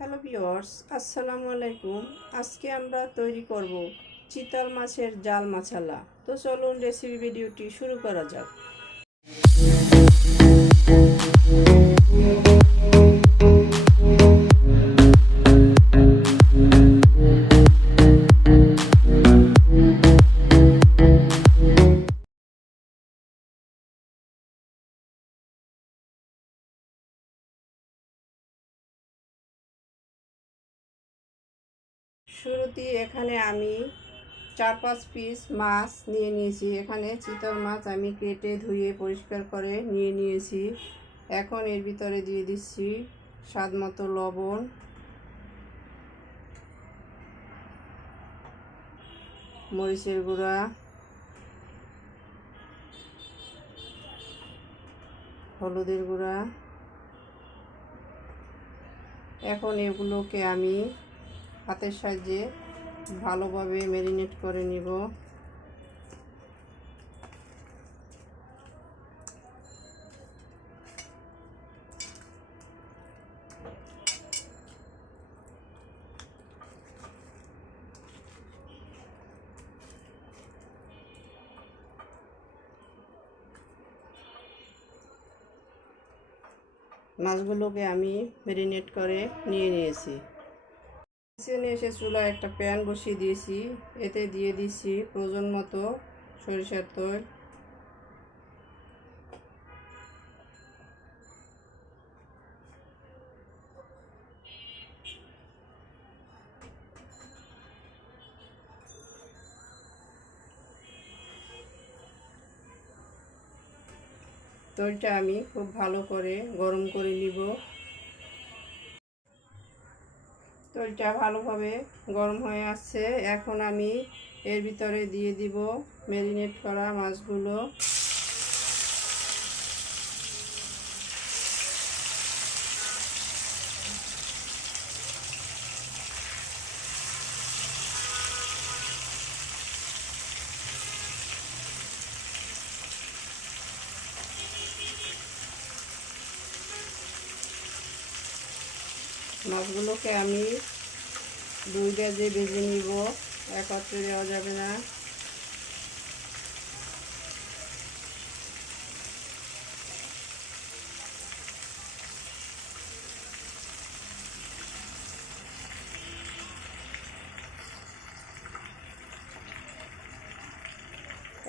Hello viewers আসসালামু আলাইকুম। আজকে আমরা তৈরি করব চিতল মাছের জাল মাছালা। তো চলুন রেসিপি ভিডিওটি শুরু করা যাক। শুরুতে এখানে আমি চার পাঁচ পিস মাছ নিয়ে নিয়েছি। এখানে চিতল মাছ আমি কেটে, ধুয়ে, পরিষ্কার করে নিয়ে নিয়েছি। এখন এর ভিতরে দিয়ে দিচ্ছি স্বাদ মতো লবণ। মরিচের গুঁড়া। হলুদের গুঁড়া। এখন এগুলোকে আমি হাতের সাহায্যে ভালোভাবে ম্যারিনেট করে নিব। মাছগুলোকে আমি ম্যারিনেট করে নিয়ে নিয়েছি। কিচেনে এসে চুলায় একটা প্যান বসিয়ে দিয়েছি। এতে দিয়ে দিচ্ছি প্রয়োজন মতো সরিষার তেল। তৈলটা আমি খুব ভালো করে গরম করে নিব। তলটা ভালোভাবে গরম হয়ে আসছে। এখন আমি এর ভিতরে দিয়ে দিব ম্যারিনেট করা মাছগুলো। মাছগুলোকে আমি দুই গেজে ভেজে নিব, একত্রে দেওয়া যাবে না।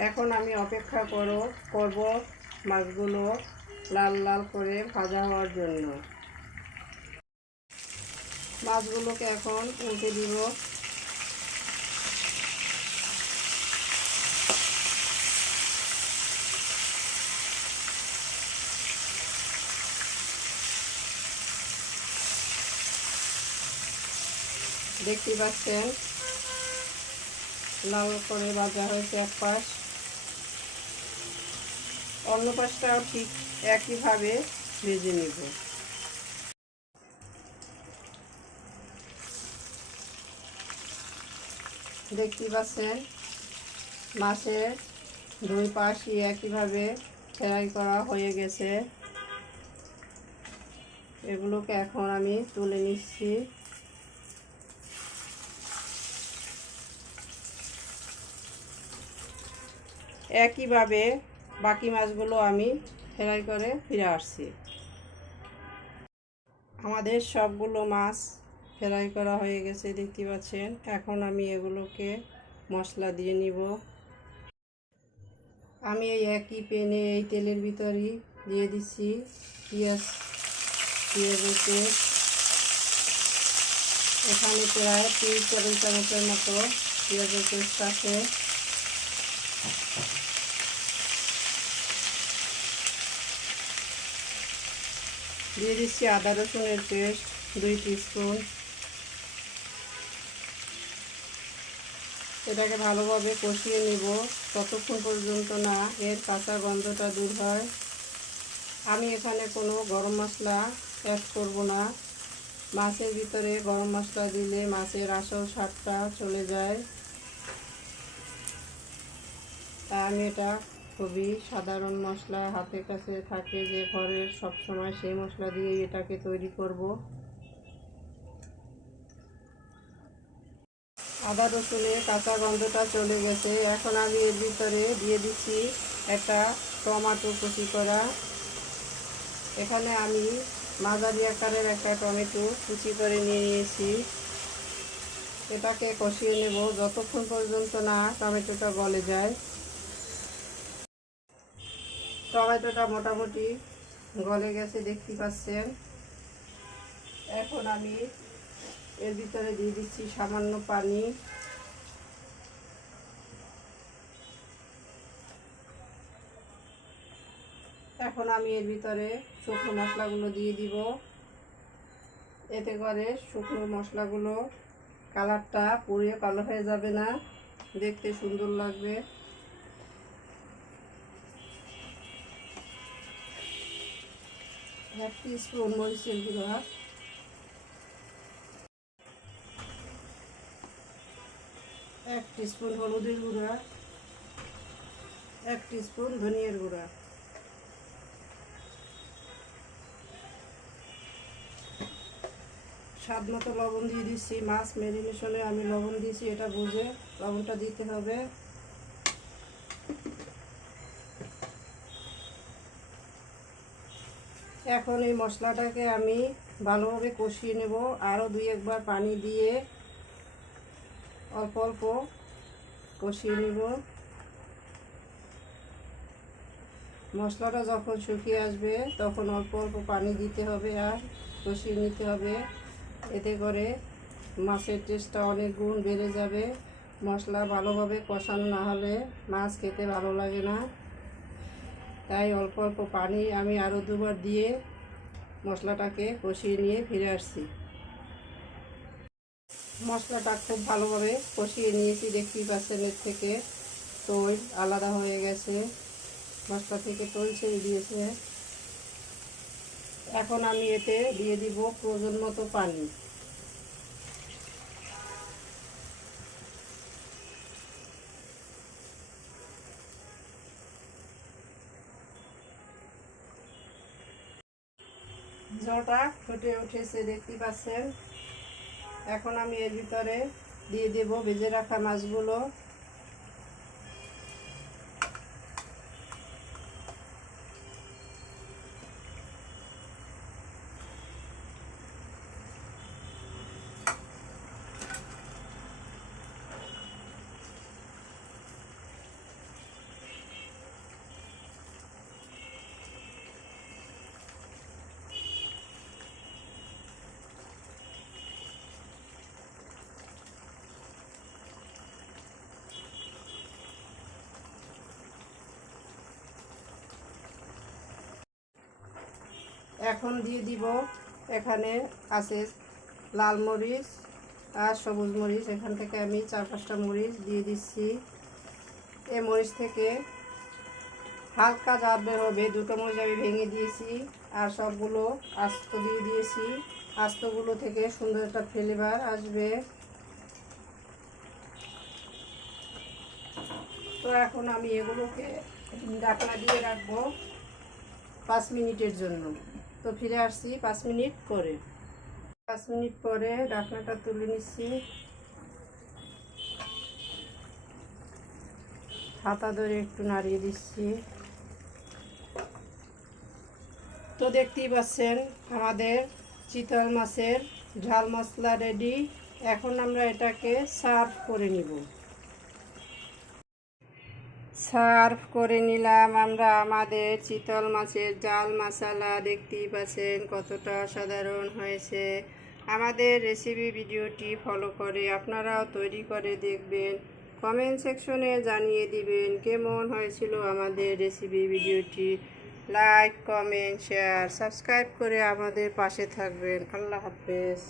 এখন আমি অপেক্ষা করো, করব মাছগুলো লাল লাল করে ভাজা হওয়ার জন্য। মাছগুলোকে এখন উল্টে দিব। দেখতে পাচ্ছেন, লাল করে ভাজা হয়েছে এক পাশ। অন্য পাশটাও ঠিক একইভাবে ভেজে নেব। দেখতে পাচ্ছেন? মাছের দুই পাশই একইভাবে ফ্রাই করা হয়ে গেছে। এগুলোকে এখন আমি তুলে নিচ্ছি। একইভাবে বাকি মাছগুলো আমি ফ্রাই করে ফিরে আসছি। আমাদের সবগুলো মাছ ফ্রাই করা হয়ে গেছে, দেখতে পাচ্ছেন। এখন আমি এগুলোকে মশলা দিয়ে নিব। আমি এই একই পেনে এই তেলের ভিতরেই দিয়ে দিচ্ছি পেঁয়াজ পেঁয়াজের এখানে প্রায় তিন টেবিল চামচের মতো পেঁয়াজের পেস্ট আছে। দিয়ে দিচ্ছি আদা রসুনের পেস্ট, দুই স্পুন এটাকে ভালোভাবে কষিয়ে নেব। ততক্ষণ পর্যন্ত না এর কাঁচা গন্ধটা দূর হয়। আমি এখানে কোনো গরম মশলা অ্যাড করব না। মাছের ভিতরে গরম মশলা দিলে মাছের আসল স্বাদটা চলে যায়। তাই আমি এটা খুবই সাধারণ মশলা হাতের কাছে থাকে যে ঘরের সব সময় সেই মশলা দিয়েই এটাকে তৈরি করব। আদা রসুনে কাঁচা গন্ধটা চলে গেছে। এখন আমি এর ভিতরে দিয়ে দিচ্ছি একটা টমেটো কুচি করা। এখানে আমি মাঝারি আকারের একটা টমেটো কুচি করে নিয়ে নিয়েছি। এটাকে কষিয়ে নেব যতক্ষণ পর্যন্ত না টমেটোটা গলে যায়। টমেটোটা মোটামুটি গলে গেছে, দেখতে পাচ্ছেন। এখন আমি এর ভিতরে দিয়ে দিচ্ছি সামান্য পানি। এখন আমি এর ভিতরে শুকনো মশলাগুলো দিয়ে দিব। এতে করে শুকনো মশলাগুলো কালারটা পুড়িয়ে কালো হয়ে যাবে না। দেখতে সুন্দর লাগবে। এক স্পুন মরিচের গুঁড়া। এক স্পুন হলুদের গুঁড়া, এক স্পুন ধনিয়ার গুঁড়া। স্বাদ মতো লবণ দিয়ে দিচ্ছি। মাছ ম্যারিনেশনে আমি লবণ দিয়েছি, এটা বুঝে লবণটা দিতে হবে। এখন এই মশলাটাকে আমি ভালোভাবে কষিয়ে নেব। আরও দুই একবার পানি দিয়ে অল্প অল্প কষিয়ে নেব। মশলাটা যখন শুকিয়ে আসবে, তখন অল্প অল্প পানি দিতে হবে আর কষিয়ে নিতে হবে। এতে করে মাছের টেস্টটা অনেক গুণ বেড়ে যাবে। মশলা ভালোভাবে কষানো না হলে মাছ খেতে ভালো লাগে না। তাই অল্প অল্প পানি আমি আরও দুবার দিয়ে মশলাটাকে কষিয়ে নিয়ে ফিরে আসছি। মশলাটা খুব ভালোভাবে কষিয়ে নিয়েছি, দেখতেই পাচ্ছেন এর থেকে। তৈল আলাদা হয়ে গেছে, মশলা থেকে তৈল ছেড়ে দিয়েছে। এখন আমি এতে দিয়ে দিব প্রয়োজন মতো পানি। জলটা ফুটে উঠেছে দেখতে পাচ্ছেন। এখন আমি এর ভিতরে দিয়ে দেব ভেজে রাখা মাছগুলো। এখন দিয়ে দিব এখানে আছে লাল মরিচ আর সবুজ মরিচ। এখান থেকে আমি চার পাঁচটা মরিচ দিয়ে দিচ্ছি। এই মরিচ থেকে হালকা জাত বের হবে, দুটো মরিচ আমি ভেঙে দিয়েছি আর সবগুলো আস্ত দিয়ে দিয়েছি। আস্তগুলো থেকে সুন্দর একটা ফ্লেভার আসবে। তো এখন আমি এগুলোকে ঢাকনা দিয়ে রাখব পাঁচ মিনিটের জন্য। তো ফিরে আসছি পাঁচ মিনিট পরে। পাঁচ মিনিট পরে ঢাকনাটা তুলে নিচ্ছি। হাতা ধরে একটু নাড়িয়ে দিচ্ছি। তো দেখতেই পাচ্ছেন, আমাদের চিতল মাছের ঝাল মশলা রেডি এখন আমরা এটাকে সার্ভ করে নিব। সার্ভ করে নিলাম আমরা আমাদের চিতল মাছের জাল মশালা, দেখতেই পাচ্ছেন কতটা অসাধারণ হয়েছে। আমাদের রেসিপি ভিডিওটি ফলো করে আপনারাও তৈরি করে দেখবেন। কমেন্ট সেকশনে জানিয়ে দিবেন কেমন হয়েছিল আমাদের রেসিপি ভিডিওটি। লাইক কমেন্ট শেয়ার সাবস্ক্রাইব করে আমাদের পাশে থাকবেন। আল্লাহ হাফেজ।